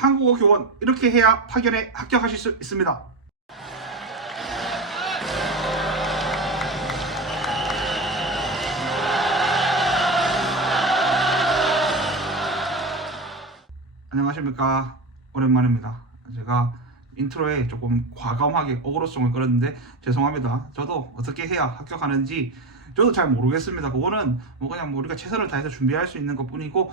한국어 교원 이렇게 해야 파견에 합격하실 수 있습니다. 안녕하십니까. 오랜만입니다. 제가 인트로에 조금 과감하게 어그로송을 끌었는데 죄송합니다. 저도 어떻게 해야 합격하는지 저도 잘 모르겠습니다. 그거는 그냥 우리가 최선을 다해서 준비할 수 있는 것 뿐이고,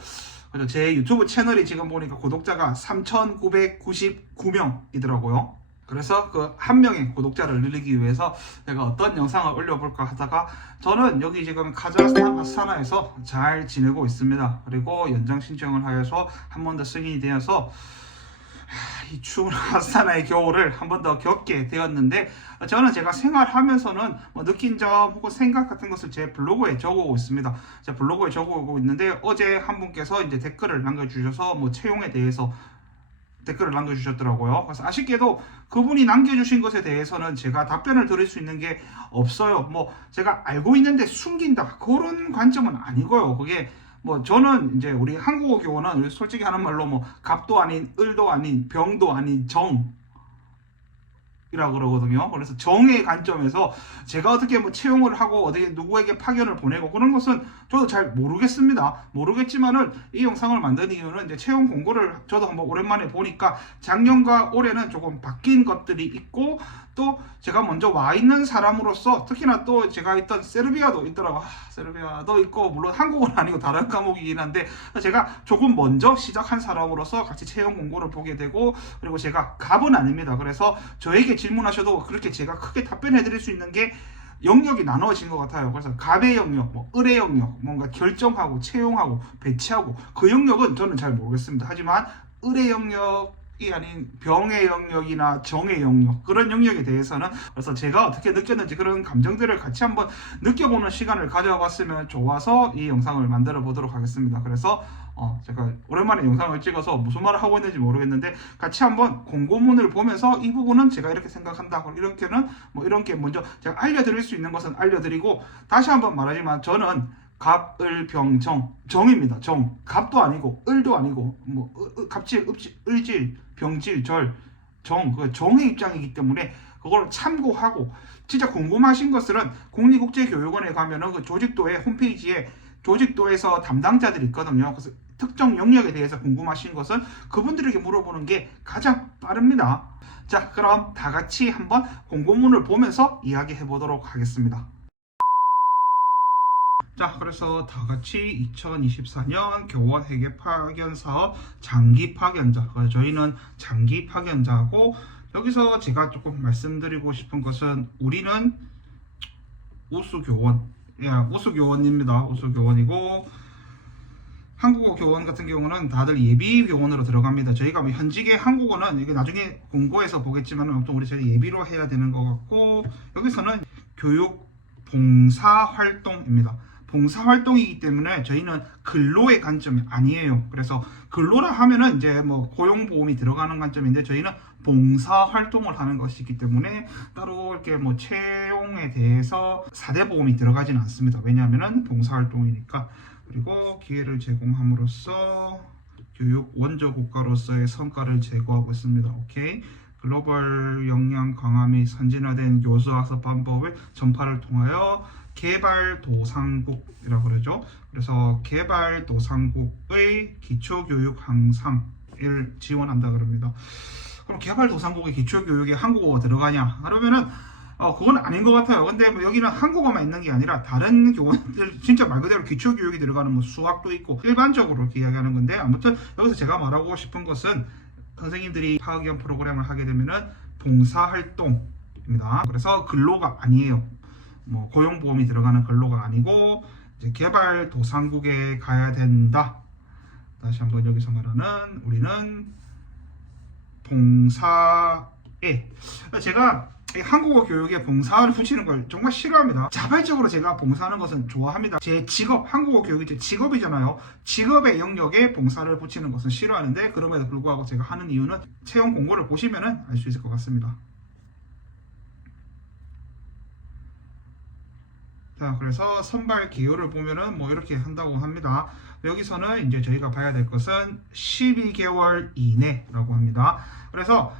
제 유튜브 채널이 지금 보니까 구독자가 3,999명이더라고요. 그래서 그 한 명의 구독자를 늘리기 위해서 제가 어떤 영상을 올려볼까 하다가, 저는 여기 지금 카자흐스탄 아스타나에서 잘 지내고 있습니다. 그리고 연장 신청을 하여서 한 번 더 승인이 되어서 이 추운 아스타나의 겨울을 한 번 더 겪게 되었는데, 저는 제가 생활하면서는 느낀 점 혹은 생각 같은 것을 제 블로그에 적어오고 있습니다. 제 블로그에 적어오고 있는데, 어제 한 분께서 이제 댓글을 남겨주셔서 채용에 대해서 댓글을 남겨주셨더라고요. 그래서 아쉽게도 그분이 남겨주신 것에 대해서는 제가 답변을 드릴 수 있는 게 없어요. 제가 알고 있는데 숨긴다, 그런 관점은 아니고요. 그게 저는 이제 우리 한국어 교원은 솔직히 하는 말로 갑도 아닌 을도 아닌 병도 아닌 정 이라 그러거든요. 그래서 정의 관점에서 제가 어떻게 채용을 하고 어떻게 누구에게 파견을 보내고 그런 것은 저도 잘 모르겠습니다. 모르겠지만은 이 영상을 만든 이유는 이제 채용 공고를 저도 한번 오랜만에 보니까 작년과 올해는 조금 바뀐 것들이 있고, 또 제가 먼저 와 있는 사람으로서 특히나 또 제가 있던 세르비아도 있더라고. 세르비아도 있고, 물론 한국어는 아니고 다른 과목이긴 한데 제가 조금 먼저 시작한 사람으로서 같이 채용 공고를 보게 되고, 그리고 제가 갑은 아닙니다. 그래서 저에게 질문하셔도 그렇게 제가 크게 답변해 드릴 수 있는 게 영역이 나눠진 것 같아요. 그래서 갑의 영역, 을의 영역, 뭔가 결정하고 채용하고 배치하고, 그 영역은 저는 잘 모르겠습니다. 하지만 을의 영역이 아닌 병의 영역이나 정의 영역, 그런 영역에 대해서는, 그래서 제가 어떻게 느꼈는지 그런 감정들을 같이 한번 느껴보는 시간을 가져봤으면 좋아서 이 영상을 만들어 보도록 하겠습니다. 그래서 제가 오랜만에 영상을 찍어서 무슨 말을 하고 있는지 모르겠는데, 같이 한번 공고문을 보면서 이 부분은 제가 이렇게 생각한다, 이렇게는 이런 게 먼저 제가 알려드릴 수 있는 것은 알려드리고, 다시 한번 말하지만 저는 갑, 을, 병, 정입니다. 정. 갑도 아니고 을도 아니고 갑질, 읍질, 을질, 병질, 절, 정의 입장이기 때문에 그걸 참고하고, 진짜 궁금하신 것들은 국립국제교육원에 가면은 그 조직도의 홈페이지에 조직도에서 담당자들이 있거든요. 그래서 특정 영역에 대해서 궁금하신 것은 그분들에게 물어보는 게 가장 빠릅니다. 자, 그럼 다 같이 한번 공고문을 보면서 이야기해 보도록 하겠습니다. 자, 그래서 다 같이 2024년 교원 회계 파견 사업 장기 파견자, 저희는 장기 파견자고, 여기서 제가 조금 말씀드리고 싶은 것은 우리는 우수교원, 우수교원입니다. 우수교원이고, 한국어 교원 같은 경우는 다들 예비 교원으로 들어갑니다. 저희가 현직의 한국어는 이게 나중에 공고에서 보겠지만 아무튼 우리 저희 예비로 해야 되는 것 같고, 여기서는 교육 봉사 활동입니다. 봉사 활동이기 때문에 저희는 근로의 관점이 아니에요. 그래서 근로라 하면은 이제 고용보험이 들어가는 관점인데, 저희는 봉사 활동을 하는 것이기 때문에 따로 이렇게 채용에 대해서 4대 보험이 들어가지는 않습니다. 왜냐하면은 봉사 활동이니까. 그리고 기회를 제공함으로써 교육 원조 국가로서의 성과를 제고하고 있습니다. 오케이. 글로벌 역량 강화 및 선진화된 교수학습 방법의 전파를 통하여 개발도상국이라고 그러죠. 그래서 개발도상국의 기초교육 향상을 지원한다 그럽니다. 그럼 개발도상국의 기초교육에 한국어가 들어가냐? 그러면은 그건 아닌 것 같아요. 근데 여기는 한국어만 있는 게 아니라 다른 교원들 진짜 말 그대로 기초교육이 들어가는 수학도 있고 일반적으로 이렇게 이야기하는 건데, 아무튼 여기서 제가 말하고 싶은 것은 선생님들이 파견 프로그램을 하게 되면은 봉사활동입니다. 그래서 근로가 아니에요. 고용보험이 들어가는 근로가 아니고 이제 개발도상국에 가야 된다. 다시 한번 여기서 말하는 우리는 봉사에, 제가 한국어 교육에 봉사를 붙이는 걸 정말 싫어합니다. 자발적으로 제가 봉사하는 것은 좋아합니다. 제 직업, 한국어 교육이 제 직업이잖아요. 직업의 영역에 봉사를 붙이는 것은 싫어하는데, 그럼에도 불구하고 제가 하는 이유는 채용 공고를 보시면은 알 수 있을 것 같습니다. 자, 그래서 선발 기호를 보면은 이렇게 한다고 합니다. 여기서는 이제 저희가 봐야 될 것은 12개월 이내라고 합니다. 그래서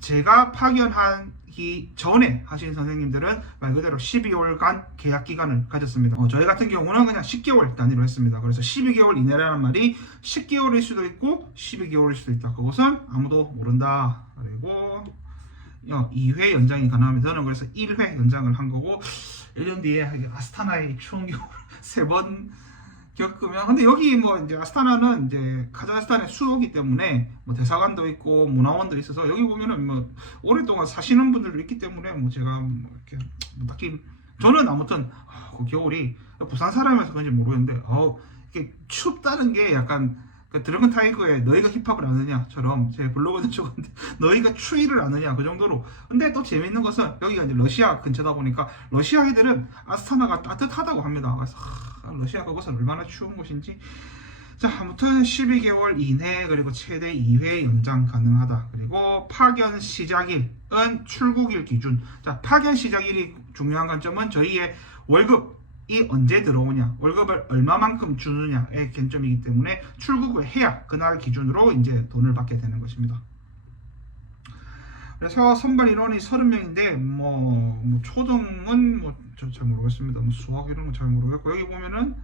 제가 파견하기 전에 하신 선생님들은 말 그대로 12월간 계약 기간을 가졌습니다. 저희 같은 경우는 그냥 10개월 단위로 했습니다. 그래서 12개월 이내라는 말이 10개월일 수도 있고 12개월일 수도 있다. 그것은 아무도 모른다. 그리고 2회 연장이 가능합니다. 저는 그래서 1회 연장을 한 거고 1년 뒤에 아스타나의 추운 겨울 3번 겪으면, 근데 여기 뭐 이제 아스타나는 이제 카자흐스탄의 수도이기 때문에 뭐 대사관도 있고 문화원도 있어서 여기 보면은 뭐 오랫동안 사시는 분들도 있기 때문에 뭐 제가 뭐 이렇게 뭐 딱히 저는 아무튼 그 겨울이 부산 사람이어서 그런지 모르겠는데 이렇게 춥다는 게 약간 그 드래곤 타이거의 너희가 힙합을 아느냐처럼 제 블로그에도 적었는데 너희가 추위를 아느냐 그 정도로. 근데 또 재밌는 것은 여기가 이제 러시아 근처다 보니까 러시아 애들은 아스타나가 따뜻하다고 합니다. 그래서 러시아 그것은 얼마나 추운 곳인지. 자, 아무튼 12개월 이내 그리고 최대 2회 연장 가능하다. 그리고 파견 시작일은 출국일 기준. 자, 파견 시작일이 중요한 관점은 저희의 월급이 언제 들어오냐, 월급을 얼마만큼 주느냐의 관점이기 때문에 출국을 해야 그날 기준으로 이제 돈을 받게 되는 것입니다. 그래서 선발 인원이 30명인데 뭐 초등은 뭐 저 잘 모르겠습니다. 뭐 수학 이런 건 잘 모르겠고, 여기 보면은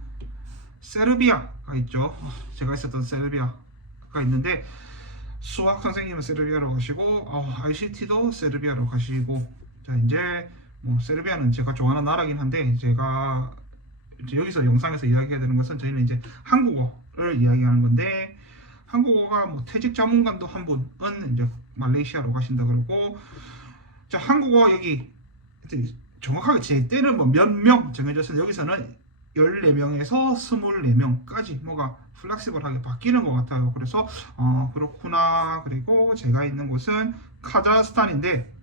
세르비아가 있죠. 제가 있었던 세르비아가 있는데 수학 선생님은 세르비아로 가시고 ICT도 세르비아로 가시고. 자, 이제 뭐 세르비아는 제가 좋아하는 나라긴 한데 제가 이제 여기서 영상에서 이야기해야 되는 것은 저희는 이제 한국어를 이야기하는 건데, 한국어가 뭐 퇴직 자문관도 한 분은 이제 말레이시아로 가신다 그러고. 자, 한국어 여기 정확하게 제 때는 뭐 몇 명 정해졌어요. 여기서는 14명에서 24명까지 뭐가 플렉시블하게 바뀌는 것 같아요. 그래서 그렇구나. 그리고 제가 있는 곳은 카자흐스탄인데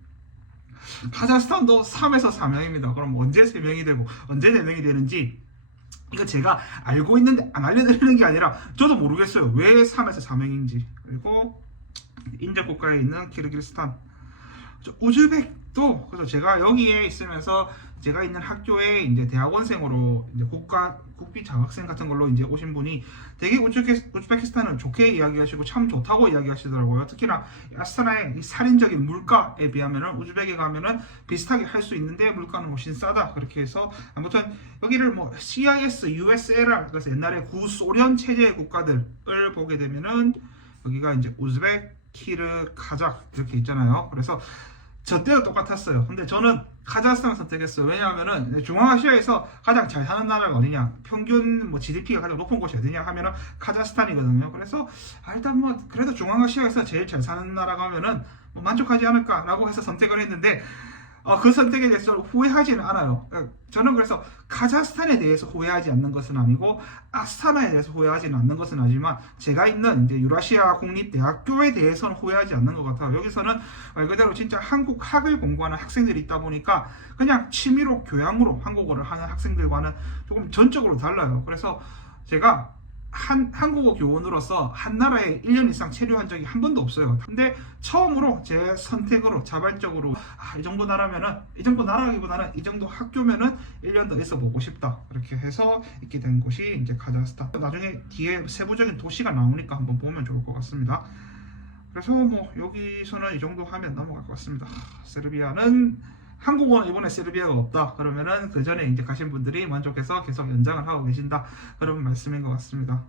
카자흐스탄도 3에서 4명입니다. 그럼 언제 3명이 되고 언제 4명이 되는지 이거 제가 알고 있는데 안 알려드리는 게 아니라 저도 모르겠어요. 왜 3에서 4명인지. 그리고 인접 국가에 있는 키르기스탄, 우즈벡도. 그래서 제가 여기에 있으면서 제가 있는 학교에 이제 대학원생으로 이제 국비 장학생 같은 걸로 이제 오신 분이 되게 우즈베키스탄을 좋게 이야기하시고 참 좋다고 이야기하시더라고요. 특히나 아스타나의 이 살인적인 물가에 비하면은 우즈벡에 가면은 비슷하게 할 수 있는데 물가는 훨씬 싸다. 그렇게 해서 아무튼 여기를 뭐 CIS, USLR, 그래서 옛날에 구소련 체제의 국가들을 보게 되면은 여기가 이제 우즈벡, 키르, 카자흐 이렇게 있잖아요. 그래서 저 때도 똑같았어요. 근데 저는 카자흐스탄을 선택했어요. 왜냐하면은 중앙아시아에서 가장 잘 사는 나라가 어디냐, 평균 뭐 GDP가 가장 높은 곳이 어디냐 하면은 카자흐스탄이거든요. 그래서 일단 뭐 그래도 중앙아시아에서 제일 잘 사는 나라가 하면은 뭐 만족하지 않을까라고 해서 선택을 했는데 그 선택에 대해서 후회하지는 않아요. 저는 그래서 카자흐스탄에 대해서 후회하지 않는 것은 아니고 아스타나에 대해서 후회하지는 않는 것은 아니지만 제가 있는 이제 유라시아 국립대학교에 대해서는 후회하지 않는 것 같아요. 여기서는 말 그대로 진짜 한국학을 공부하는 학생들이 있다 보니까 그냥 취미로 교양으로 한국어를 하는 학생들과는 조금 전적으로 달라요. 그래서 제가 한국어 교원으로서 한 나라에 1년 이상 체류한 적이 한 번도 없어요. 근데 처음으로 제 선택으로 자발적으로 이 정도 나라면은, 이 정도 나라기보다는 이 정도 학교면은 1년 더 있어 보고 싶다, 이렇게 해서 있게 된 곳이 이제 카자흐스탄. 나중에 뒤에 세부적인 도시가 나오니까 한번 보면 좋을 것 같습니다. 그래서 뭐 여기서는 이 정도 하면 넘어갈 것 같습니다. 세르비아는 한국어는 이번에 세르비아가 없다 그러면은 그 전에 이제 가신 분들이 만족해서 계속 연장을 하고 계신다 그런 말씀인 것 같습니다.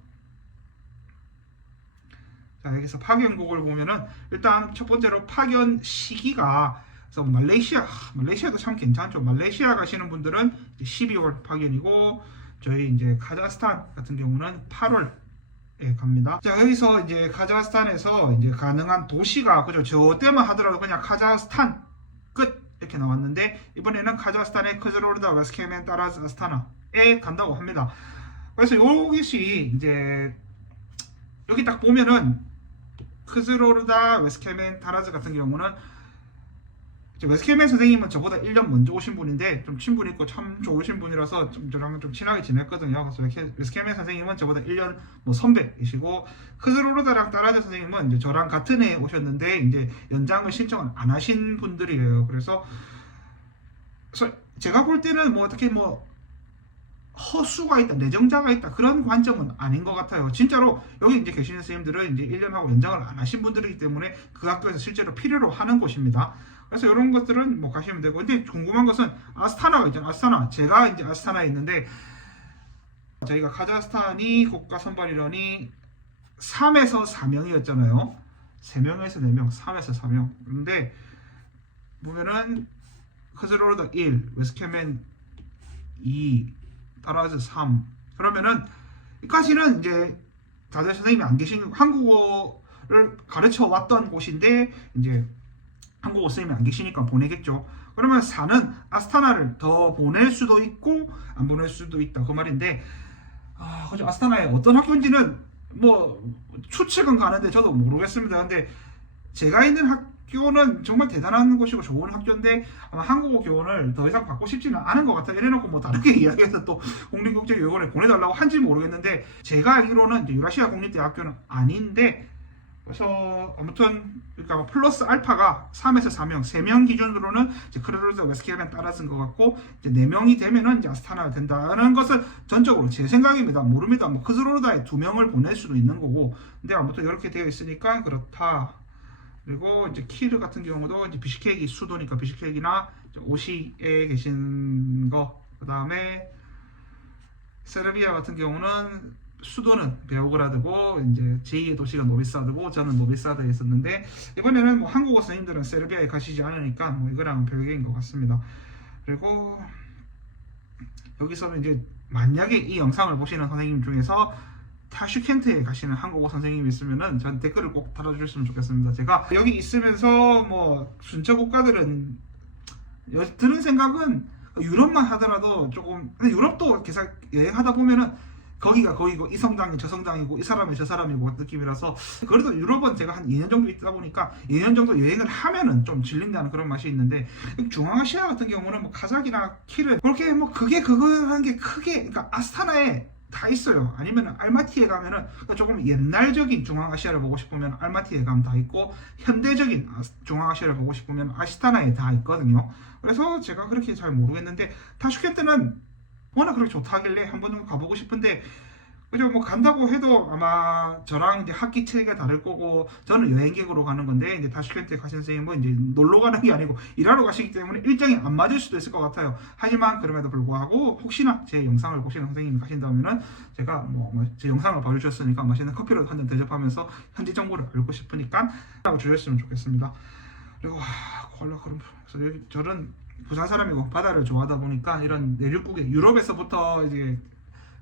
자, 여기서 파견국을 보면은 일단 첫 번째로 파견 시기가, 그래서 말레이시아도 참 괜찮죠. 말레이시아 가시는 분들은 12월 파견이고 저희 이제 카자흐스탄 같은 경우는 8월 갑니다. 자, 여기서 이제 카자흐스탄에서 이제 가능한 도시가, 그죠, 저 때만 하더라도 그냥 카자흐스탄 끝 이렇게 나왔는데 이번에는 카자흐스탄의 크즈로르다, 웨스케멘, 따라즈, 아스타나에 간다고 합니다. 그래서 여기시 이제 여기 딱 보면은 크즈로르다, 웨스케멘, 타라즈 같은 경우는 웨스케멘 선생님은 저보다 1년 먼저 오신 분인데 좀 친분 있고 참 좋으신 분이라서 좀 저랑 좀 친하게 지냈거든요. 그래서 웨스케멘 선생님은 저보다 1년 뭐 선배이시고, 크즈로르다랑 따라자 선생님은 이제 저랑 같은 해에 오셨는데 이제 연장을 신청을 안 하신 분들이에요. 그래서 제가 볼 때는 뭐 어떻게 뭐 허수가 있다, 내정자가 있다 그런 관점은 아닌 것 같아요. 진짜로 여기 이제 계시는 선생님들은 이제 1년하고 연장을 안 하신 분들이기 때문에 그 학교에서 실제로 필요로 하는 곳입니다. 그래서 이런 것들은 뭐 가시면 되고, 근데 궁금한 것은 아스타나가 있잖아요. 아스타나, 제가 이제 아스타나에 있는데 저희가 카자흐스탄이 국가 선발인원이 3에서 4명이었잖아요. 3명에서 4명, 3에서 4명. 근데 보면은 커즈로르드 1, 웨스케멘 2, 따라서 3. 그러면은 여기까지는 이제 다들 선생님이 안 계신 한국어를 가르쳐 왔던 곳인데 이제 한국어 선생님이 안 계시니까 보내겠죠. 그러면 4는 아스타나를 더 보낼 수도 있고 안 보낼 수도 있다 그 말인데, 그죠. 아스타나에 어떤 학교인지는 뭐 추측은 가는데 저도 모르겠습니다. 근데 제가 있는 학교는 정말 대단한 곳이고 좋은 학교인데 아마 한국어 교원을 더 이상 받고 싶지는 않은 것 같아요. 이래놓고 뭐 다르게 이야기해서 또 국립국제교육원에 보내달라고 한지 모르겠는데, 제가 알기로는 이제 유라시아 국립대학교는 아닌데, 그래서 아무튼 그러니까 플러스 알파가 3에서 4명, 3명 기준으로는 이제 크르르즈 웨스케벤 따라쓴 것 같고, 이제 4명이 되면은 이제 아스타나가 된다는 것은 전적으로 제 생각입니다. 모릅니다. 뭐 크즈로르다에 2명을 보낼 수도 있는 거고, 근데 아무튼 이렇게 되어 있으니까 그렇다. 그리고 이제 키르 같은 경우도 이제 비시케기 수도니까 비시케기나 오시에 계신 거, 그 다음에 세르비아 같은 경우는 수도는 베오그라드고 이제 제2의 도시가 노비사드고 저는 노비사드에 있었는데, 이번에는 뭐 한국어 선생님들은 세르비아에 가시지 않으니까 뭐 이거랑 별개인 것 같습니다. 그리고 여기서는 이제 만약에 이 영상을 보시는 선생님 중에서 타슈켄트에 가시는 한국어 선생님이 있으면은 전 댓글을 꼭 달아주셨으면 좋겠습니다. 제가 여기 있으면서 뭐 순처 국가들은 드는 생각은 유럽만 하더라도 조금, 근데 유럽도 계속 여행하다 보면은 거기가 거기고 이 성당이 저 성당이고 이 사람이 저 사람이고 느낌이라서, 그래도 유럽은 제가 한 2년 정도 있다 보니까 2년 정도 여행을 하면은 좀 질린다는 그런 맛이 있는데, 중앙아시아 같은 경우는 뭐 카자흐이나 키르 그렇게 뭐 그게 그거 한 게 크게, 그러니까 아스타나에 다 있어요. 아니면 알마티에 가면은 조금 옛날적인 중앙아시아를 보고 싶으면 알마티에 가면 다 있고, 현대적인 중앙아시아를 보고 싶으면 아스타나에 다 있거든요. 그래서 제가 그렇게 잘 모르겠는데, 타슈켄트는 워낙 그렇게 좋다 하길래 한 번 정도 가보고 싶은데, 그죠. 뭐 간다고 해도 아마 저랑 이제 학기 체계가 다를 거고, 저는 여행객으로 가는 건데 이제 타슈켄트에 가신 선생님은 이제 놀러 가는 게 아니고 일하러 가시기 때문에 일정이 안 맞을 수도 있을 것 같아요. 하지만 그럼에도 불구하고 혹시나 제 영상을 보시는 선생님이 가신다면은 제가 뭐 제 영상을 봐주셨으니까 맛있는 커피를 한 잔 대접하면서 현지 정보를 알고 싶으니까 하고 주셨으면 좋겠습니다. 그리고 콜라 그럼 저는 부산 사람이고 바다를 좋아하다 보니까 이런 내륙국에, 유럽에서부터 이제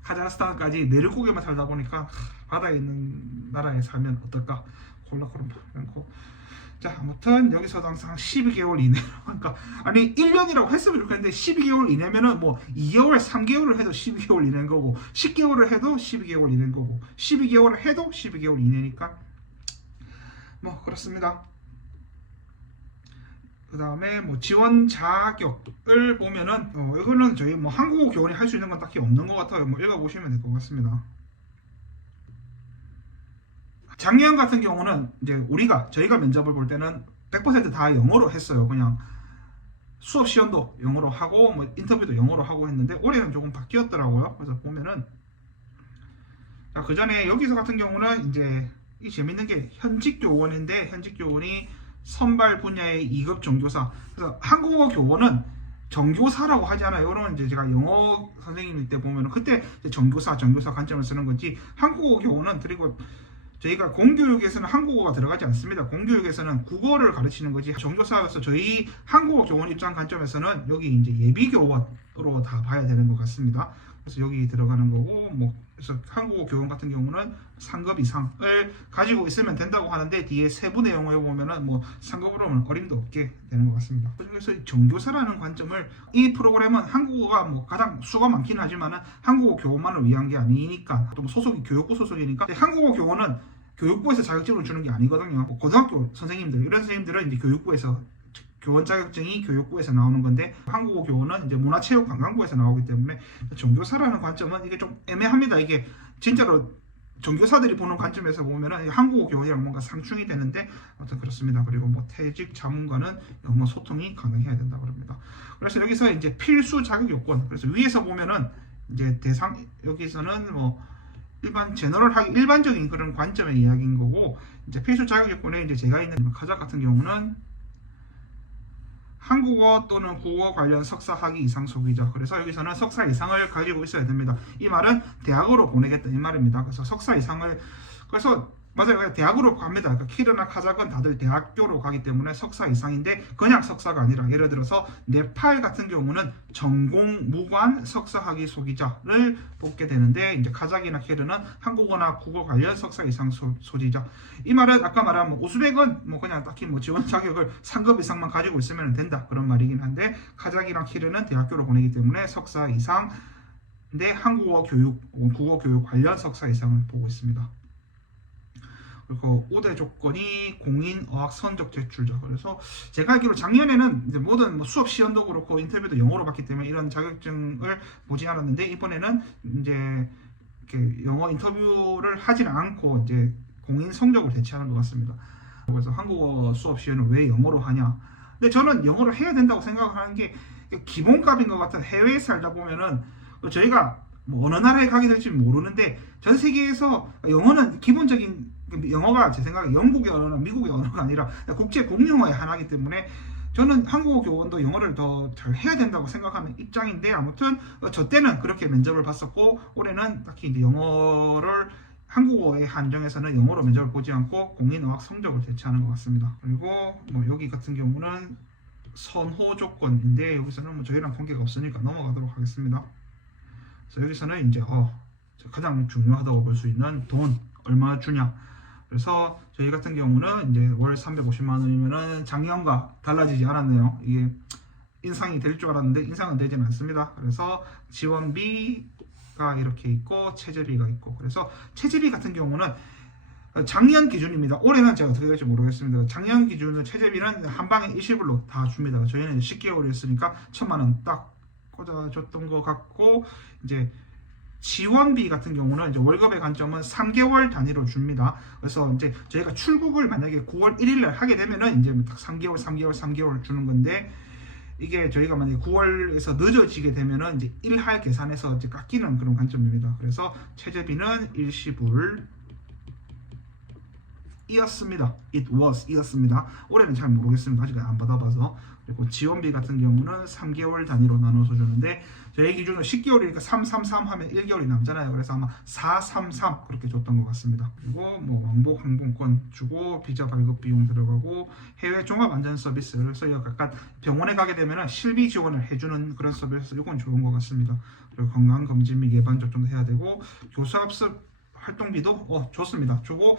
카자흐스탄까지 내륙국에만 살다 보니까 바다에 있는 나라에 살면 어떨까? 콜라코름 않고. 자, 아무튼 여기서도 항상 12개월 이내, 그러니까 아니 1년이라고 했으면 좋겠는데 12개월 이내면은 뭐 2개월, 3개월을 해도 12개월 이내인 거고, 10개월을 해도 12개월 이내인 거고, 12개월을 해도 12개월 이내니까 뭐 그렇습니다. 그 다음에 뭐 지원 자격을 보면은 이거는 저희 뭐 한국어 교원이 할 수 있는 건 딱히 없는 것 같아요. 뭐 읽어보시면 될 것 같습니다. 작년 같은 경우는 이제 저희가 면접을 볼 때는 100% 다 영어로 했어요. 그냥 수업 시연도 영어로 하고 뭐 인터뷰도 영어로 하고 했는데, 올해는 조금 바뀌었더라고요. 그래서 보면은 그 전에 여기서 같은 경우는 이제 이 재밌는 게 현직 교원인데, 현직 교원이 선발 분야의 2급 정교사. 그래서 한국어 교원은 정교사라고 하지 않아요. 이런 이제 제가 영어 선생님일 때 보면은 그때 정교사 관점을 쓰는 거지, 한국어 교원은, 그리고 저희가 공교육에서는 한국어가 들어가지 않습니다. 공교육에서는 국어를 가르치는 거지, 정교사로서 저희 한국어 교원 입장 관점에서는 여기 이제 예비 교원으로 다 봐야 되는 것 같습니다. 그래서 여기 들어가는 거고, 뭐 그래서 한국어 교원 같은 경우는 상급 이상을 가지고 있으면 된다고 하는데, 뒤에 세부 내용을 보면은 뭐 상급으로는 어림도 없게 되는 것 같습니다. 그래서 정교사라는 관점을, 이 프로그램은 한국어가 뭐 가장 수가 많긴 하지만은 한국어 교원만을 위한 게 아니니까, 또 소속이 교육부 소속이니까, 한국어 교원은 교육부에서 자격증을 주는 게 아니거든요. 고등학교 선생님들, 이런 선생님들은 이제 교육부에서 교원 자격증이 교육부에서 나오는 건데, 한국어 교원은 이제 문화체육관광부에서 나오기 때문에 정교사라는 관점은 이게 좀 애매합니다. 이게 진짜로 정교사들이 보는 관점에서 보면은 한국어 교원이랑 뭔가 상충이 되는데, 아무튼 그렇습니다. 그리고 뭐 퇴직 자문과는 영어 소통이 가능해야 된다고 합니다. 그래서 여기서 이제 필수 자격 요건, 그래서 위에서 보면은 이제 대상 여기서는 뭐 일반적인 그런 관점의 이야기인 거고, 이제 필수 자격 조건에 이제 제가 있는 카작 같은 경우는 한국어 또는 국어 관련 석사 학위 이상 소비자. 그래서 여기서는 석사 이상을 가지고 있어야 됩니다. 이 말은 대학으로 보내겠다 이 말입니다. 그래서 석사 이상을, 그래서 맞아요. 대학으로 갑니다. 그러니까 키르나 카자흐는 다들 대학교로 가기 때문에 석사 이상인데 그냥 석사가 아니라, 예를 들어서 네팔 같은 경우는 전공 무관 석사 학위 소지자를 뽑게 되는데, 이제 카자흐나 키르는 한국어나 국어 관련 석사 이상 소지자. 이 말은 아까 말한 오스벡은 뭐 그냥 딱히 뭐 지원 자격을 상급 이상만 가지고 있으면 된다 그런 말이긴 한데, 카자흐랑 키르는 대학교로 보내기 때문에 석사 이상, 근데 한국어 교육, 국어 교육 관련 석사 이상을 보고 있습니다. 그리고 우대 조건이 공인 어학 선적 제출자. 그래서 제가 알기로 작년에는 이제 모든 뭐 수업 시연도 그렇고 인터뷰도 영어로 봤기 때문에 이런 자격증을 보지 않았는데, 이번에는 이제 이렇게 영어 인터뷰를 하지는 않고 이제 공인 성적을 대체하는 것 같습니다. 그래서 한국어 수업 시연을 왜 영어로 하냐? 근데 저는 영어를 해야 된다고 생각하는 게 기본값인 것 같은, 해외에 살다 보면은 저희가 뭐 어느 나라에 가게 될지 모르는데 전 세계에서 영어는 기본적인, 영어가 제 생각에 영국의 언어나 미국의 언어가 아니라 국제 공용어의 하나이기 때문에 저는 한국어 교원도 영어를 더 잘 해야 된다고 생각하는 입장인데, 아무튼 저 때는 그렇게 면접을 봤었고, 올해는 딱히 이제 영어를 한국어에 한정해서는 영어로 면접을 보지 않고 공인 어학 성적을 대체하는 것 같습니다. 그리고 뭐 여기 같은 경우는 선호 조건인데, 여기서는 뭐 저희랑 관계가 없으니까 넘어가도록 하겠습니다. 그래서 여기서는 이제 가장 중요하다고 볼 수 있는 돈 얼마 주냐. 그래서 저희 같은 경우는 이제 월 350만 원이면은 작년과 달라지지 않았네요. 이게 인상이 될 줄 알았는데 인상은 되지는 않습니다. 그래서 지원비가 이렇게 있고 체제비가 있고, 그래서 체제비 같은 경우는 작년 기준입니다. 올해는 제가 어떻게 될지 모르겠습니다. 작년 기준은 체제비는 한 방에 일시불로 다 줍니다. 저희는 10개월이었으니까 1,000만 원 딱 꽂아줬던 것 같고, 이제 지원비 같은 경우는 이제 월급의 관점은 3개월 단위로 줍니다. 그래서 이제 저희가 출국을 만약에 9월 1일 날 하게 되면은 이제 딱 3개월 주는 건데, 이게 저희가 만약에 9월에서 늦어지게 되면은 이제 일할 계산해서 이제 깎이는 그런 관점입니다. 그래서 최저비는 일시불 이었습니다. It was 이었습니다. 올해는 잘 모르겠습니다. 아직 안 받아봐서. 그리고 지원비 같은 경우는 3개월 단위로 나눠서 주는데, 저희 기준으로 10개월이니까 333 하면 1개월이 남잖아요. 그래서 아마 433 그렇게 줬던 것 같습니다. 그리고 뭐 왕복 항공권 주고 비자 발급 비용 들어가고 해외 종합 안전 서비스, 그래서 약간 병원에 가게 되면 실비 지원을 해주는 그런 서비스, 이건 좋은 것 같습니다. 그리고 건강 검진 및 예방 접종도 해야 되고, 교수학습 활동비도 좋습니다. 주고,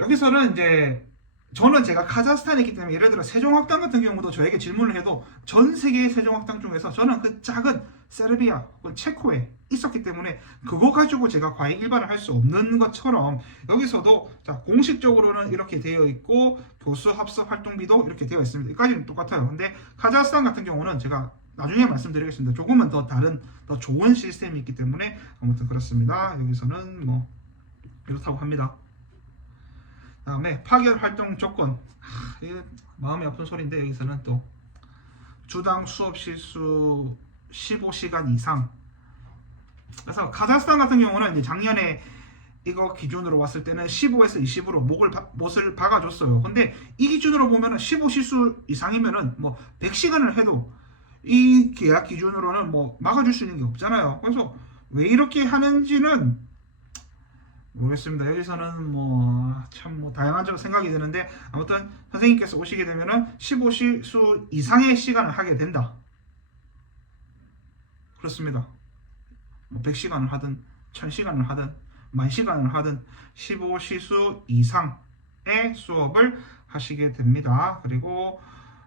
여기서는 이제 저는 제가 카자흐스탄에 있기 때문에, 예를 들어 세종학당 같은 경우도 저에게 질문을 해도 전 세계의 세종학당 중에서 저는 그 작은 세르비아 혹은 체코에 있었기 때문에 그거 가지고 제가 과외 일반을 할 수 없는 것처럼, 여기서도 자 공식적으로는 이렇게 되어 있고 교수 합숙 활동비도 이렇게 되어 있습니다. 여기까지는 똑같아요. 근데 카자흐스탄 같은 경우는 제가 나중에 말씀드리겠습니다. 조금은 더 다른, 더 좋은 시스템이 있기 때문에 아무튼 그렇습니다. 여기서는 뭐 이렇다고 합니다. 다음에 파견 활동 조건. 이게 마음이 아픈 소리인데, 여기서는 또 주당 수업 실수 15시간 이상. 그래서 카자흐스탄 같은 경우는 이제 작년에 이거 기준으로 왔을 때는 15에서 20으로 못을 박아줬어요. 근데 이 기준으로 보면은 15 실수 이상이면은 뭐 100시간을 해도 이 계약 기준으로는 뭐 막아줄 수 있는 게 없잖아요. 그래서 왜 이렇게 하는지는 모르겠습니다. 여기서는 뭐 참 다양한 생각이 드는데, 아무튼 선생님께서 오시게 되면은 15실수 이상의 시간을 하게 된다. 그렇습니다. 뭐 100시간을 하든 1000시간을 하든 10,000시간을 하든 15실수 이상의 수업을 하시게 됩니다. 그리고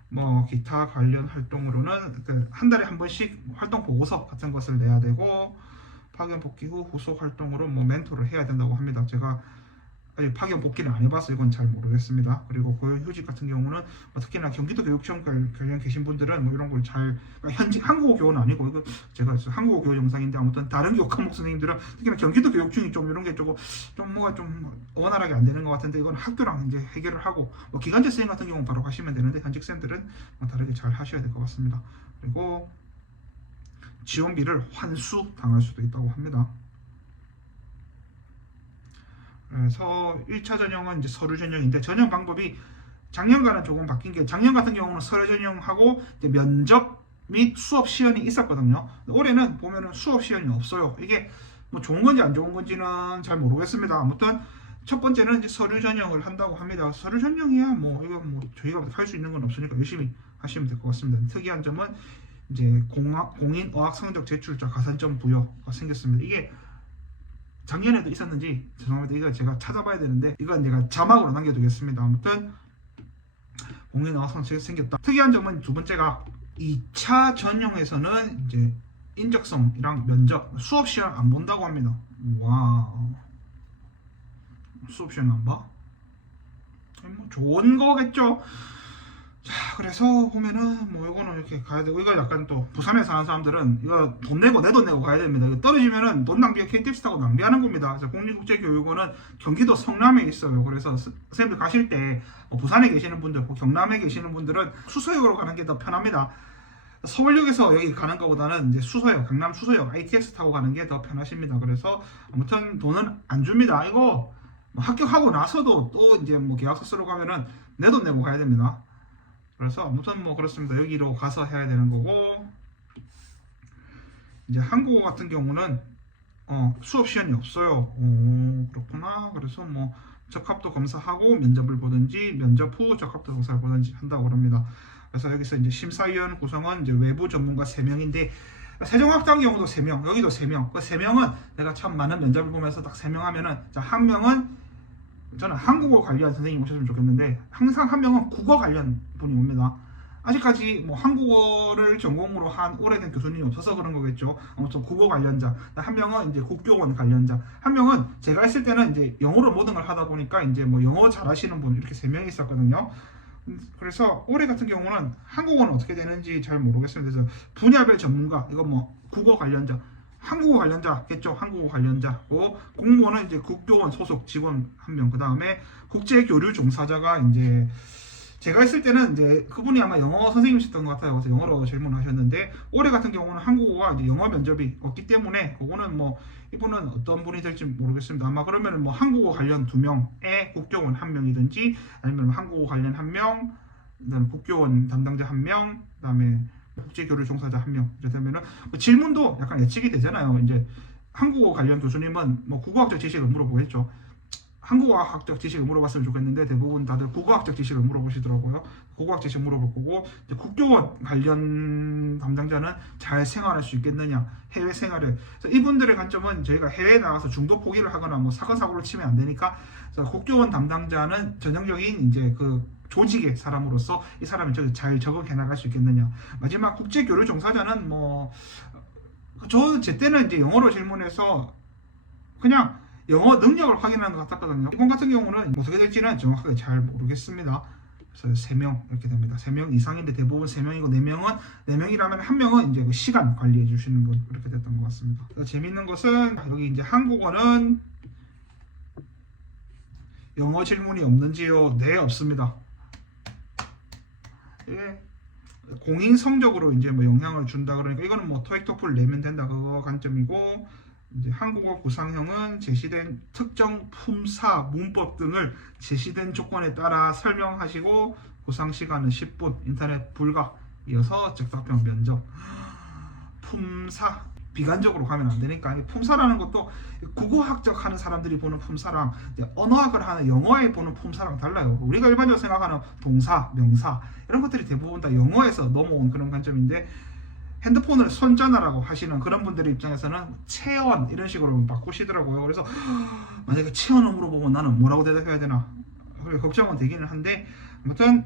뭐 기타 관련 활동으로는 한 달에 한 번씩 활동 보고서 같은 것을 내야 되고, 파견 복귀 후 후속 활동으로 뭐 멘토를 해야 된다고 합니다. 제가 아직 파견 복귀를 안 해봐서 이건 잘 모르겠습니다. 그리고 고용휴직 같은 경우는 특히나 경기도 교육청 관련 계신 분들은 뭐 이런 걸 잘, 그러니까 현직 한국어 교원은 아니고, 이거 제가 한국어 교원 영상인데, 아무튼 다른 교육 과목 선생님들은 특히나 경기도 교육청이 좀 이런 게 좀 뭐가 좀 원활하게 안 되는 것 같은데, 이건 학교랑 이제 해결을 하고, 뭐 기간제 선생님 같은 경우는 바로 하시면 되는데, 현직 쌤들은 뭐 다르게 잘 하셔야 될 것 같습니다. 그리고 지원비를 환수 당할 수도 있다고 합니다. 그래서 1차 전형은 이제 서류 전형인데 전형 방법이 작년과는 조금 바뀐 게 작년 같은 경우는 서류 전형하고 이제 면접 및 수업 시연이 있었거든요. 올해는 보면은 수업 시연이 없어요. 이게 뭐 좋은 건지 안 좋은 건지는 잘 모르겠습니다. 아무튼 첫 번째는 이제 서류 전형을 한다고 합니다. 서류 전형이야 뭐 이거 뭐 저희가 할 수 있는 건 없으니까 열심히 하시면 될 것 같습니다. 특이한 점은 이제 공인 어학 성적 제출자 가산점 부여가 생겼습니다. 이게 작년에도 있었는지 죄송합니다. 이거 제가 찾아봐야 되는데 이건 제가 자막으로 남겨두겠습니다. 아무튼 공인 어학 성적이 생겼다. 특이한 점은 두 번째가 2차 전형에서는 이제 인적성이랑 면접, 수업 시간 안 본다고 합니다. 와, 수업 시간 안 봐? 뭐 좋은 거겠죠. 자, 그래서 보면은 뭐 이거는 이렇게 가야 되고 이거 약간 또 부산에 사는 사람들은 이거 돈 내고 내 돈 내고 가야 됩니다. 이거 떨어지면은 돈 낭비, KTX 타고 낭비하는 겁니다. 그래서 국립국제교육원은 경기도 성남에 있어요. 그래서 선생님들 가실 때 부산에 계시는 분들, 경남에 계시는 분들은 수서역으로 가는 게 더 편합니다. 서울역에서 여기 가는 것보다는 이제 수서역, 강남 수서역, ITX 타고 가는 게 더 편하십니다. 그래서 아무튼 돈은 안 줍니다. 이거 뭐 합격하고 나서도 또 이제 뭐 계약서 쓰러 가면은 내 돈 내고 가야 됩니다. 그래서 아무튼 뭐 그렇습니다. 여기로 가서 해야 되는 거고 이제 한국어 같은 경우는 수업 시간이 없어요. 그렇구나. 그래서 뭐 적합도 검사하고 면접을 보든지 면접 후 적합도 검사를 보든지 한다고 그럽니다. 그래서 여기서 이제 심사위원 구성은 이제 외부 전문가 3명인데 세종학당 경우도 3명, 여기도 3명. 그 3명은 내가 참 많은 면접을 보면서 딱 3명 하면은 자, 한 명은 저는 한국어 관련 선생님 오셨으면 좋겠는데 항상 한 명은 국어 관련 분이 옵니다. 아직까지 뭐 한국어를 전공으로 한 오래된 교수님이 없어서 그런 거겠죠. 아무튼 국어 관련자, 한 명은 이제 국교원 관련자, 한 명은 제가 했을 때는 이제 영어로 모든 걸 하다 보니까 이제 뭐 영어 잘하시는 분 이렇게 3명이 있었거든요. 그래서 올해 같은 경우는 한국어는 어떻게 되는지 잘 모르겠습니다. 그래서 분야별 전문가, 이거 뭐 국어 관련자, 한국어 관련자겠죠. 한국어 관련자고 공무원은 이제 국교원 소속 직원 1명, 그 다음에 국제교류 종사자가 이제 제가 했을 때는 이제 그분이 아마 영어 선생님이셨던 것 같아요. 그래서 영어로 질문하셨는데 올해 같은 경우는 한국어가 이제 영어 면접이 없기 때문에 그거는 뭐 이분은 어떤 분이 될지 모르겠습니다. 아마 그러면은 뭐 한국어 관련 2명에 국교원 1명이든지 아니면 한국어 관련 1명, 그다음에 국교원 담당자 1명, 그다음에 국제교류 종사자 1명. 이러면은 질문도 약간 예측이 되잖아요. 이제 한국어 관련 교수님은 뭐 국어학적 지식을 물어보겠죠. 한국어학적 지식을 물어봤으면 좋겠는데 대부분 다들 국어학적 지식을 물어보시더라고요. 국어학 지식 물어볼 거고 국교원 관련 담당자는 잘 생활할 수 있겠느냐, 해외 생활을. 그래서 이분들의 관점은 저희가 해외에 나가서 중도 포기를 하거나 뭐 사건사고를 치면 안 되니까 그래서 국교원 담당자는 전형적인 이제 그 조직의 사람으로서 이 사람이 잘 적응해 나갈 수 있겠느냐. 마지막 국제교류 종사자는 뭐 제 때는 이제 영어로 질문해서 그냥 영어 능력을 확인하는 것 같았거든요. 이번 같은 경우는 어떻게 될지는 정확하게 잘 모르겠습니다. 그래서 3명 이렇게 됩니다. 3명 이상인데 대부분 3명이고 4명이라면 1명은 이제 그 시간 관리해 주시는 분 이렇게 됐던 것 같습니다. 재밌는 것은 여기 이제 한국어는 영어 질문이 없는지요? 네, 없습니다. 예. 공인 성적으로 이제 뭐 영향을 준다 그러니까 이거는 뭐 토익 토플 내면 된다 그거 관점이고 이제 한국어 구상형은 제시된 특정 품사, 문법 등을 제시된 조건에 따라 설명하시고 구상 시간은 10분, 인터넷 불가. 이어서 즉답형 면접. 품사 비관적으로 가면 안 되니까 품사라는 것도 국어학적 하는 사람들이 보는 품사랑 언어학을 하는 영어에 보는 품사랑 달라요. 우리가 일반적으로 생각하는 동사, 명사 이런 것들이 대부분 다 영어에서 넘어온 그런 관점인데 핸드폰을 손전화라고 하시는 그런 분들의 입장에서는 체언 이런 식으로 바꾸시더라고요. 그래서 만약에 체언을 물어보면 나는 뭐라고 대답해야 되나 걱정은 되기는 한데 아무튼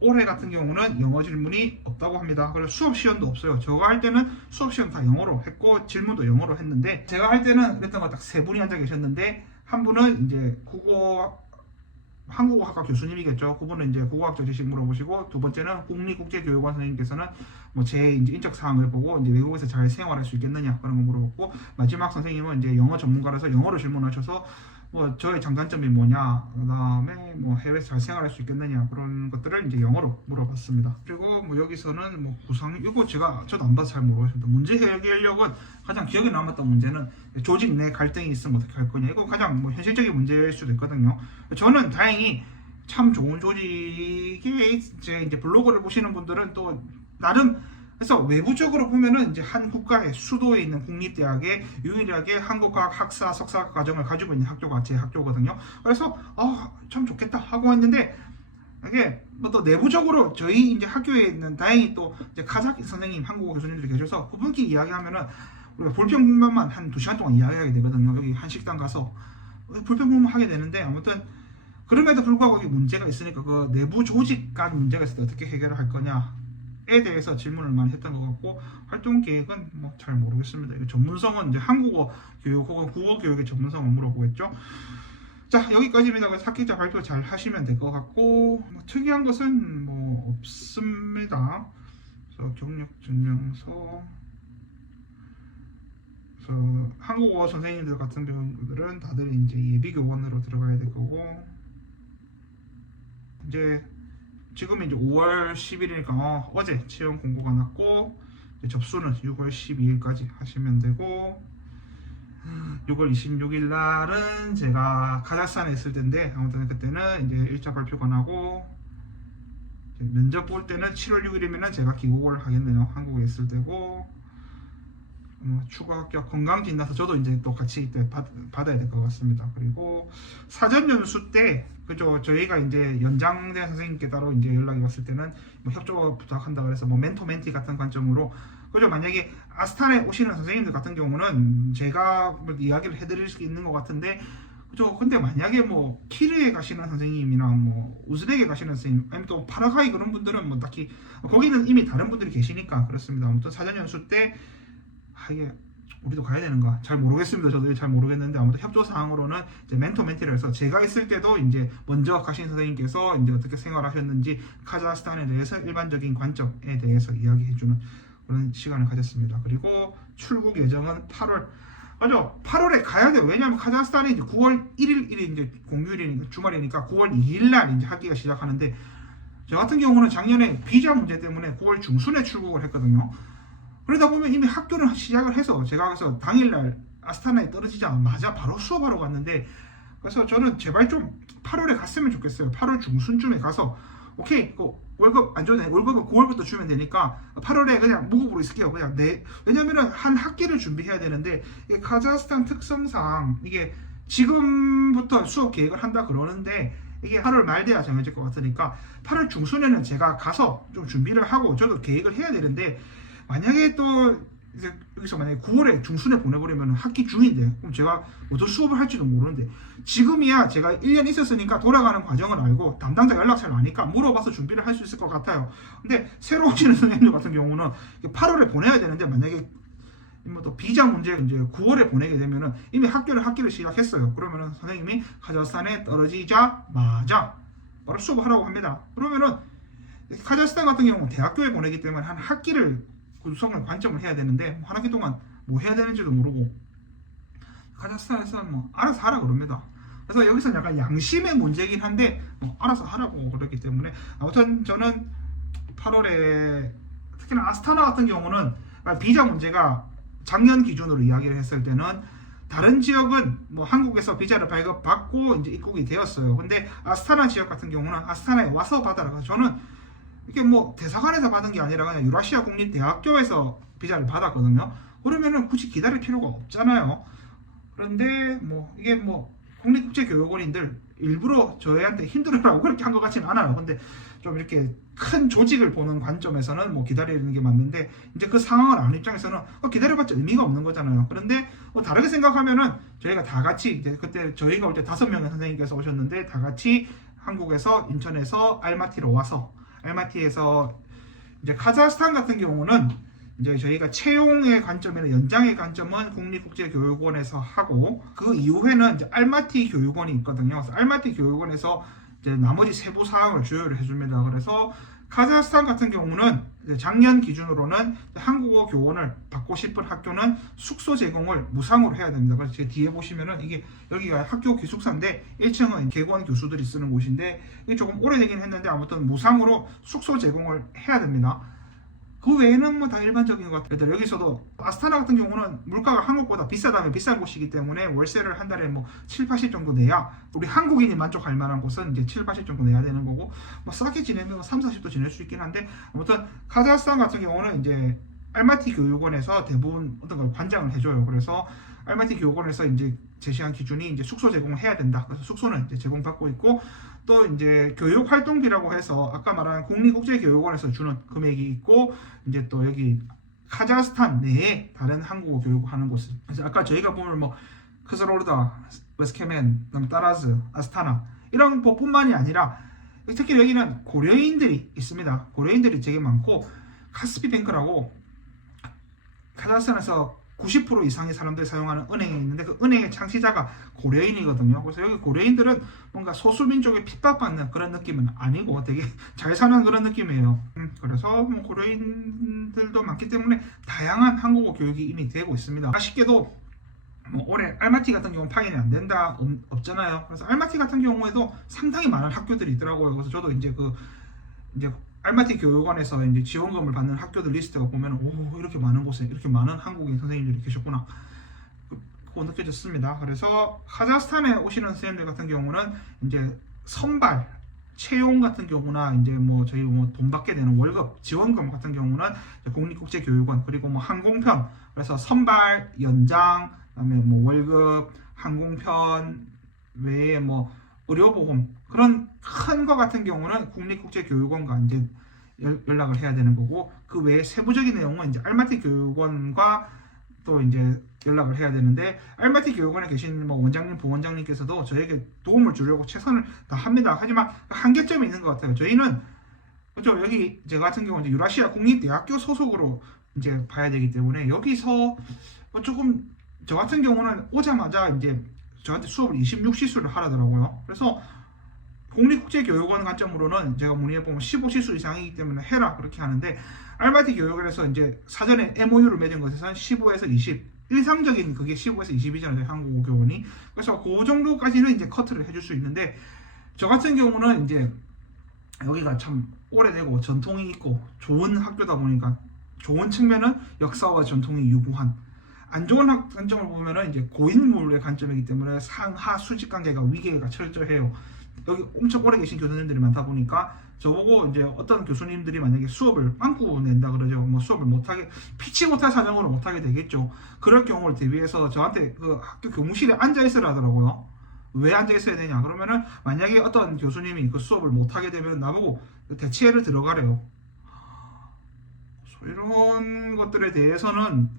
올해 같은 경우는 영어 질문이 없다고 합니다. 그리고 수업 시험도 없어요. 제가 할 때는 수업 시험 다 영어로 했고 질문도 영어로 했는데 제가 할 때는 그랬던 거 딱 3분이 앉아 계셨는데 한 분은 이제 한국어학과 교수님이겠죠. 그분은 이제 국어학적 지식 물어보시고 두 번째는 국립국제교육원 선생님께서는 뭐 제 이제 인적 사항을 보고 이제 외국에서 잘 생활할 수 있겠느냐 그런 거 물어봤고 마지막 선생님은 이제 영어 전문가라서 영어로 질문하셔서 뭐 저의 장단점이 뭐냐, 그다음에 뭐 해외에서 잘 생활할 수 있겠느냐, 그런 것들을 이제 영어로 물어봤습니다. 그리고 뭐 여기서는 뭐 구상, 이거 저도 안 봐서 잘 모르겠습니다. 문제 해결력은 가장 기억에 남았던 문제는 조직 내 갈등이 있으면 어떻게 할 거냐, 이거 가장 뭐 현실적인 문제일 수도 있거든요. 저는 다행히 참 좋은 조직에 이제 블로그를 보시는 분들은 또 나름, 그래서 외부적으로 보면은 이제 한 국가의 수도에 있는 국립대학에 유일하게 한국과학 학사 석사 과정을 가지고 있는 학교가 제 학교거든요. 그래서 참 좋겠다 하고 했는데, 이게 뭐 또 내부적으로 저희 이제 학교에 있는, 다행히 또 이제 카자흐 선생님, 한국어 교수님들이 계셔서 그분끼리 이야기하면은 우리가 불평불만만 한 2시간 동안 이야기하게 되거든요. 여기 한식당 가서 불평불만 하게 되는데, 아무튼 그럼에도 불구하고 이 문제가 있으니까 그 내부 조직 간 문제가 있을 때 어떻게 해결을 할 거냐에 대해서 질문을 많이 했던 것 같고, 활동 계획은 뭐 잘 모르겠습니다. 전문성은 이제 한국어 교육 혹은 국어 교육의 전문성을 물어보겠죠. 자, 여기까지입니다. 그래서 학기자 발표 잘 하시면 될 것 같고, 뭐 특이한 것은 뭐 없습니다. 그래서 경력 증명서, 그래서 한국어 선생님들 같은 경우들은 다들 이제 예비교원으로 들어가야 될 거고, 이제 지금 이제 5월 10일이니까 어제 채용 공고가 났고, 접수는 6월 12일까지 하시면 되고, 6월 26일 날은 제가 카자흐스탄에 있을 텐데, 아무튼 그때는 이제 1차 발표가 나고, 면접 볼 때는 7월 6일이면 제가 귀국을 하겠네요. 한국에 있을 때고, 추가 합격 건강진단서 저도 이제 또 같이 받아야 될 것 같습니다. 그리고 사전 연수 때, 그죠, 저희가 이제 연장된 선생님께 따로 이제 연락이 왔을 때는 뭐 협조 부탁한다 그래서 뭐 멘토 멘티 같은 관점으로, 그죠, 만약에 아스탄에 오시는 선생님들 같은 경우는 제가 뭐 이야기를 해드릴 수 있는 것 같은데, 그죠, 근데 만약에 뭐 키르에 가시는 선생님이나 뭐 우즈벡에 가시는 선생님, 아니면 또 파라과이 그런 분들은 뭐 딱히 거기는 이미 다른 분들이 계시니까 그렇습니다. 아무튼 사전 연수 때 이게 우리도 가야 되는가 잘 모르겠습니다. 저도 잘 모르겠는데, 아무튼 협조 사항으로는 이제 멘토 멘티를 해서 제가 있을 때도 이제 먼저 가신 선생님께서 이제 어떻게 생활하셨는지 카자흐스탄에 대해서 일반적인 관점에 대해서 이야기해주는 그런 시간을 가졌습니다. 그리고 출국 예정은 8월. 맞아, 8월에 가야 돼요. 왜냐하면 카자흐스탄이 이제 9월 1일이 이제 공휴일이니까, 주말이니까 9월 2일 날 이제 학기가 시작하는데, 저 같은 경우는 작년에 비자 문제 때문에 9월 중순에 출국을 했거든요. 그러다 보면 이미 학교를 시작을 해서 제가 그래서 당일날 아스타나에 떨어지자마자 바로 수업하러 갔는데, 그래서 저는 제발 좀 8월에 갔으면 좋겠어요. 8월 중순쯤에 가서 오케이, 월급 안 줘도 월급은 9월부터 주면 되니까 8월에 그냥 무급으로 있을게요. 그냥 왜냐면은 한 학기를 준비해야 되는데, 이게 카자흐스탄 특성상 이게 지금부터 수업 계획을 한다 그러는데, 이게 8월 말 돼야 정해질 것 같으니까 8월 중순에는 제가 가서 좀 준비를 하고 저도 계획을 해야 되는데, 만약에 또 이제 여기서 만약에 9월에 중순에 보내버리면 학기 중인데, 그럼 제가 어떤 수업을 할지도 모르는데, 지금이야 제가 1년 있었으니까 돌아가는 과정을 알고 담당자 연락처를 아니까 물어봐서 준비를 할 수 있을 것 같아요. 근데 새로 오시는 선생님들 같은 경우는 8월에 보내야 되는데, 만약에 뭐 또 비자 문제 이제 9월에 보내게 되면은 이미 학기를 시작했어요. 그러면은 선생님이 카자흐스탄에 떨어지자마자 바로 수업을 하라고 합니다. 그러면은 카자흐스탄 같은 경우는 대학교에 보내기 때문에 한 학기를 구성을 관점을 해야 되는데, 한 학기 동안 뭐 해야 되는지도 모르고, 카자흐스탄에서는 뭐 알아서 하라 그럽니다. 그래서 여기서는 약간 양심의 문제긴 한데 뭐 알아서 하라고 그러기 때문에, 아무튼 저는 8월에 특히나 아스타나 같은 경우는 비자 문제가 작년 기준으로 이야기를 했을 때는 다른 지역은 뭐 한국에서 비자를 발급받고 이제 입국이 되었어요. 근데 아스타나 지역 같은 경우는 아스타나에 와서 받아라. 그래서 저는 이게 뭐 대사관에서 받은 게 아니라 그냥 유라시아 국립대학교에서 비자를 받았거든요. 그러면은 굳이 기다릴 필요가 없잖아요. 그런데 뭐 이게 뭐 국립국제교육원인들 일부러 저희한테 힘들으라고 그렇게 한 것 같지는 않아요. 근데 좀 이렇게 큰 조직을 보는 관점에서는 뭐 기다리는 게 맞는데, 이제 그 상황을 아는 입장에서는 기다려봤자 의미가 없는 거잖아요. 그런데 다르게 생각하면은 저희가 다 같이 이제 그때 저희가 올 때 5명의 선생님께서 오셨는데, 다 같이 한국에서 인천에서 알마티로 와서, 알마티에서 이제 카자흐스탄 같은 경우는 이제 저희가 채용의 관점이나 연장의 관점은 국립국제교육원에서 하고, 그 이후에는 이제 알마티 교육원이 있거든요. 그래서 알마티 교육원에서 이제 나머지 세부 사항을 조율을 해줍니다. 그래서 카자흐스탄 같은 경우는 작년 기준으로는 한국어 교원을 받고 싶은 학교는 숙소 제공을 무상으로 해야 됩니다. 그래서 제 뒤에 보시면은 이게 여기가 학교 기숙사인데 1층은 개관 교수들이 쓰는 곳인데 이게 조금 오래되긴 했는데 아무튼 무상으로 숙소 제공을 해야 됩니다. 그 외에는 뭐 다 일반적인 것 같아요. 여기서도 아스타나 같은 경우는 물가가 한국보다 비싸다면 비싼 곳이기 때문에 월세를 한 달에 뭐 7, 80 정도 내야 우리 한국인이 만족할 만한 곳은 이제 7, 80 정도 내야 되는 거고 뭐 싸게 지내면 3, 40도 지낼 수 있긴 한데 아무튼 카자흐스탄 같은 경우는 이제 알마티 교육원에서 대부분 어떤 걸 관장을 해줘요. 그래서 알마티 교육원에서 이제 제시한 기준이 이제 숙소 제공을 해야 된다. 그래서 숙소는 이제 제공받고 있고 또 이제 교육 활동비라고 해서 아까 말한 국립국제교육원에서 주는 금액이 있고 이제 또 여기 카자흐스탄 내에 다른 한국어 교육하는 곳은 그래서 아까 저희가 보면 뭐 크스로르다, 웨스케멘, 따라즈, 아스타나 이런 곳뿐만이 아니라 특히 여기는 고려인들이 있습니다. 고려인들이 되게 많고 카스피뱅크라고 카자흐스탄에서 90% 이상의 사람들이 사용하는 은행이 있는데 그 은행의 창시자가 고려인이거든요. 그래서 여기 고려인들은 뭔가 소수민족에 핍박받는 그런 느낌은 아니고 되게 잘 사는 그런 느낌이에요. 그래서 뭐 고려인들도 많기 때문에 다양한 한국어 교육이 이미 되고 있습니다. 아쉽게도 뭐 올해 알마티 같은 경우는 파견이 안 된다 없잖아요. 그래서 알마티 같은 경우에도 상당히 많은 학교들이 있더라고요. 그래서 저도 이제 알마티 교육원에서 이제 지원금을 받는 학교들 리스트가 보면 오 이렇게 많은 곳에 이렇게 많은 한국인 선생님들이 계셨구나 그거 느껴졌습니다. 그래서 카자흐스탄에 오시는 선생님들 같은 경우는 이제 선발 채용 같은 경우나 이제 뭐 저희 뭐 돈 받게 되는 월급 지원금 같은 경우는 국립국제교육원 그리고 뭐 항공편 그래서 선발 연장 그다음에 뭐 월급 항공편 외에 뭐 의료보험 그런 큰 거 같은 경우는 국립국제교육원과 이제 연락을 해야 되는 거고 그 외에 세부적인 내용은 이제 알마티 교육원과 또 이제 연락을 해야 되는데 알마티 교육원에 계신 뭐 원장님, 부원장님께서도 저에게 도움을 주려고 최선을 다합니다. 하지만 한계점이 있는 것 같아요. 저희는 그렇죠. 여기 제 같은 경우는 유라시아 국립대학교 소속으로 이제 봐야 되기 때문에 여기서 뭐 조금 저 같은 경우는 오자마자 이제 저한테 수업을 26시수를 하라더라고요. 그래서 국립국제교육원 관점으로는 제가 문의해보면 15시수 이상이기 때문에 해라 그렇게 하는데 알마티 교육원에서 이제 사전에 MOU를 맺은 것에서는 15에서 20 일상적인 그게 15에서 20이잖아요 한국어 교원이. 그래서 그 정도까지는 이제 커트를 해줄 수 있는데 저 같은 경우는 이제 여기가 참 오래되고 전통이 있고 좋은 학교다 보니까 좋은 측면은 역사와 전통이 유구한 안 좋은 관점을 보면은 이제 고인물의 관점이기 때문에 상하 수직 관계가 위계가 철저해요. 여기 엄청 오래 계신 교수님들이 많다 보니까 저보고 이제 어떤 교수님들이 만약에 수업을 빵꾸 낸다 그러죠. 뭐 수업을 못하게 피치 못할 사정으로 못하게 되겠죠. 그럴 경우를 대비해서 저한테 그 학교 교무실에 앉아 있으라 하더라고요. 왜 앉아 있어야 되냐? 그러면은 만약에 어떤 교수님이 그 수업을 못하게 되면 나보고 대체를 들어가래요. 이런 것들에 대해서는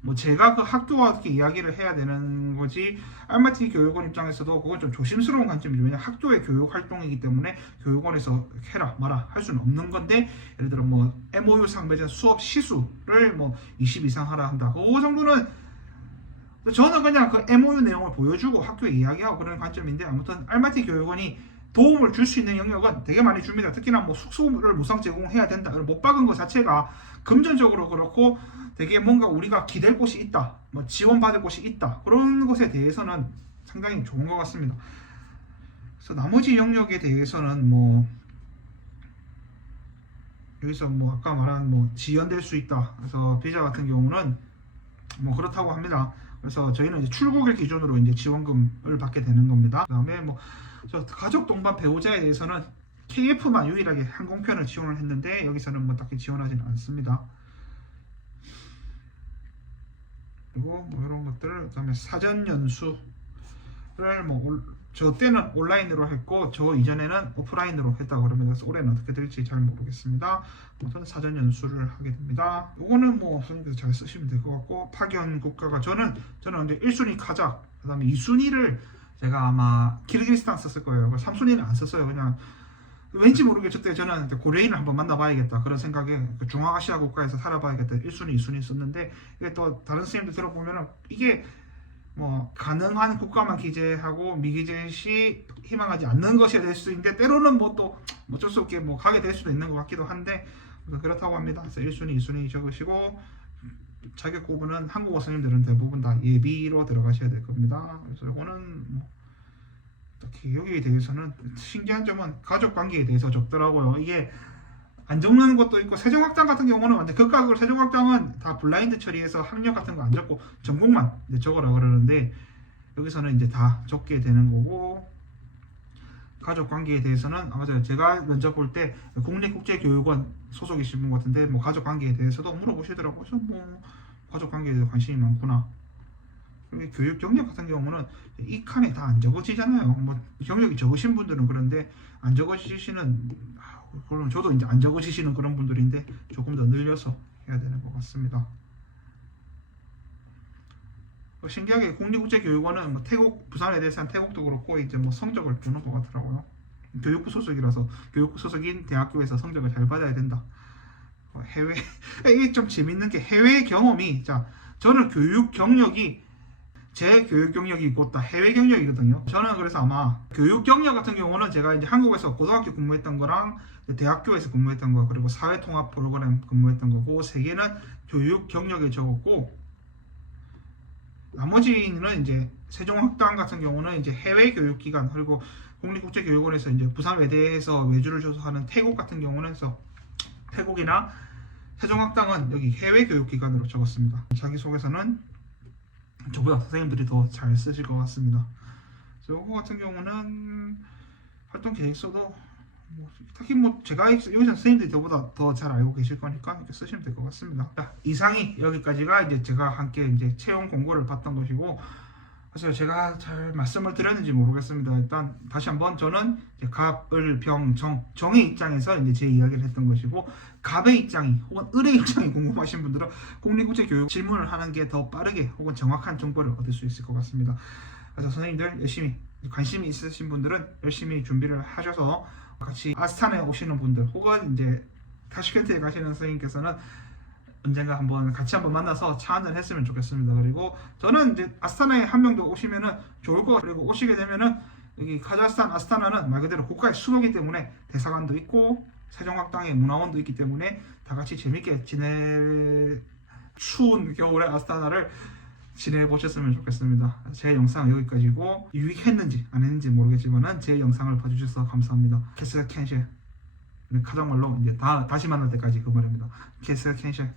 뭐 제가 그 학교와 어떻게 이야기를 해야 되는 거지 알마티 교육원 입장에서도 그건 좀 조심스러운 관점이죠. 왜냐 학교의 교육 활동이기 때문에 교육원에서 해라 마라 할 수는 없는 건데 예를 들어 뭐 MOU상 맺은 수업 시수를 뭐 20 이상 하라 한다. 그 정도는 저는 그냥 그 MOU 내용을 보여주고 학교에 이야기하고 그런 관점인데 아무튼 알마티 교육원이 도움을 줄 수 있는 영역은 되게 많이 줍니다. 특히나 뭐 숙소를 무상 제공해야 된다. 못 박은 것 자체가 금전적으로 그렇고 되게 뭔가 우리가 기댈 곳이 있다. 뭐 지원받을 곳이 있다. 그런 것에 대해서는 상당히 좋은 것 같습니다. 그래서 나머지 영역에 대해서는 뭐 여기서 뭐 아까 말한 뭐 지연될 수 있다. 그래서 비자 같은 경우는 뭐 그렇다고 합니다. 그래서 저희는 이제 출국일 기준으로 이제 지원금을 받게 되는 겁니다. 그다음에 뭐 가족 동반 배우자에 대해서는 KF만 유일하게 항공편을 지원을 했는데 여기서는 뭐 딱히 지원하지는 않습니다. 그리고 뭐 이런 것들 그다음에 사전 연수를 뭐 저 때는 온라인으로 했고 저 이전에는 오프라인으로 했다고 그러면 그래서 올해는 어떻게 될지 잘 모르겠습니다. 아무튼 사전 연수를 하게 됩니다. 이거는 뭐 선생님께서 잘 쓰시면 될 것 같고 파견 국가가 저는 이제 1순위 카자흐 그다음에 2순위를 제가 아마 키르기스탄 썼을 거예요. 3순위는 안 썼어요. 그냥 왠지 모르게 그때 저는 고려인을 한번 만나봐야겠다 그런 생각에 중앙아시아 국가에서 살아봐야겠다 1순위, 2순위 썼는데 이게 또 다른 선생님들 들어보면은 이게 뭐 가능한 국가만 기재하고 미기재 시 희망하지 않는 것이 될 수 있는데 때로는 뭐 또 어쩔 수 없게 뭐 가게 될 수도 있는 것 같기도 한데 그렇다고 합니다. 그래서 1순위, 2순위 적으시고 자격 구분은 한국어 선생님들은 대부분 다 예비로 들어가셔야 될 겁니다. 그래서 이거는 뭐 딱히 여기에 대해서는 신기한 점은 가족 관계에 대해서 적더라고요. 이게 안 적는 것도 있고 세종학당 같은 경우는 완전 극각으로 세종학당은 다 블라인드 처리해서 학력 같은 거 안 적고 전공만 이제 적으라 그러는데 여기서는 이제 다 적게 되는 거고 가족 관계에 대해서는 맞아요. 제가 면접 볼 때 국립국제교육원 소속이신 분 같은데 뭐 가족 관계에 대해서도 물어보시더라고요. 그래서 뭐 가족 관계에 대해서 관심이 많구나. 교육 경력 같은 경우는 이 칸에 다 안 적어지잖아요. 뭐 경력이 적으신 분들은 그런데 안 적어지시는 물론 저도 이제 안 적어지시는 그런 분들인데 조금 더 늘려서 해야 되는 것 같습니다. 신기하게 국립국제교육원은 뭐 태국 부산에 대해서는 태국도 그렇고 이제 뭐 성적을 보는 것 같더라고요. 교육부 소속이라서 교육부 소속인 대학교에서 성적을 잘 받아야 된다. 해외 이게 좀 재밌는 게 해외 경험이 자 저는 교육 경력이 제 교육 경력이 있고 다 해외 경력이거든요. 저는 그래서 아마 교육 경력 같은 경우는 제가 이제 한국에서 고등학교 근무했던 거랑 대학교에서 근무했던 거 그리고 사회통합 프로그램 근무했던 거고 세 개는 교육 경력에 적었고 나머지는 이제 세종학당 같은 경우는 이제 해외 교육 기관 그리고 국립국제교육원에서 이제 부산 외대에서 외주를 줘서 하는 태국 같은 경우는 그래서 태국이나 세종학당은 여기 해외 교육 기관으로 적었습니다. 자기소개서는 저보다 선생님들이 더 잘 쓰실 것 같습니다. 이거 같은 경우는 활동 계획서도 뭐 딱히 뭐 제가 여기서 선생님들이 저보다 더 잘 알고 계실 거니까 이렇게 쓰시면 될 것 같습니다. 자, 이상이 여기까지가 이제 제가 함께 이제 채용 공고를 봤던 것이고 그래서 제가 잘 말씀을 드렸는지 모르겠습니다. 일단 다시 한번 저는 이제 갑을 정의 입장에서 이제 제 이야기를 했던 것이고 갑의 입장이 혹은 을의 입장이 궁금하신 분들은 국립국제교육 질문을 하는 게 더 빠르게 혹은 정확한 정보를 얻을 수 있을 것 같습니다. 그래서 선생님들 열심히 관심이 있으신 분들은 열심히 준비를 하셔서 같이 아스타나에 오시는 분들 혹은 이제 타슈켄트에 가시는 선생님께서는 언젠가 같이 한번 만나서 차 한잔 했으면 좋겠습니다. 그리고 저는 이제 아스타나에 한 명 더 오시면은 좋을 거 그리고 오시게 되면은 여기 카자흐스탄 아스타나는 말 그대로 국가의 수도이기 때문에 대사관도 있고 세종학당의 문화원도 있기 때문에 다 같이 재밌게 추운 겨울에 아스타나를 지내보셨으면 좋겠습니다. 제 영상 여기까지고 유익했는지 안 했는지 모르겠지만은 제 영상을 봐주셔서 감사합니다. 캐슬 캔셰 카정말로 이제 다시 만날 때까지 그 말입니다. 캐슬 캔셰